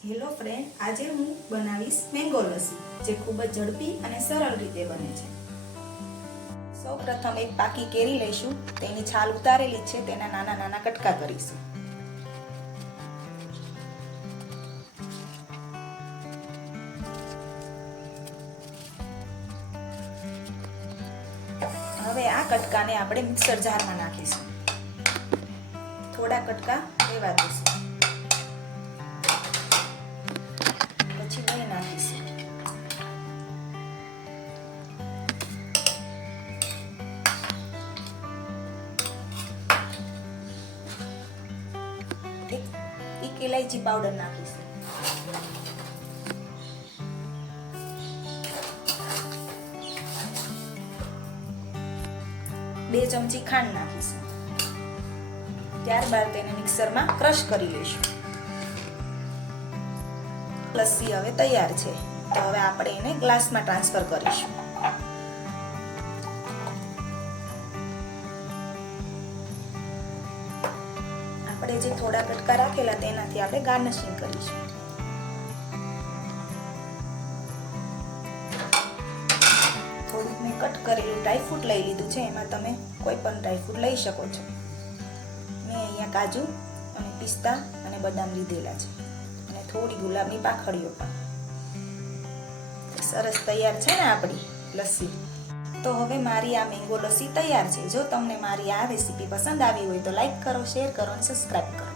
Hello friend, આજે હું બનાવીશ મેંગો લસ્સી, જે ખૂબ જ ઝડપી અને સરળ રીતે બને છે. સૌ પ્રથમ એક પાકી કેરી લઈશું, તેની છાલ ઉતારેલી છે, તેના નાના નાના કટકા કરીશું. હવે આ કટકાને આપણે મિક્સર જારમાં નાખીશું. થોડા કટકા લેવા દઈશું. એક એક ઇલાયચી પાવડર નાખીશું. બે ચમચી ખાંડ નાખીશું. ત્યારબાદ તેને મિક્સરમાં ક્રશ કરી લઈશું. લસ્સી હવે તૈયાર છે. તો હવે આપણે એને ગ્લાસમાં ટ્રાન્સફર કરીશું. આપણે જે થોડા કટકા રાખેલા તેનાથી આપણે ગાર્નિશિંગ કરીશું. થોડુંક મેં કટ કરેલું ડ્રાયફ્રૂટ લઈ લીધું છે, એમાં તમે કોઈ પણ ડ્રાયફ્રૂટ લઈ શકો છો. મેં અહીંયા કાજુ અને પિસ્તા અને બદામ લીધેલા છે. અને થોડી ગુલાબની પાખડીઓ પણ. સરસ તૈયાર છે ને આપણી લસ્સી? તો હવે મારી આ મેંગો લસ્સી તૈયાર છે. જો તમને મારી આ રેસીપી પસંદ આવી હોય તો લાઈક કરો શેર કરો અને સબસ્ક્રાઈબ કરો.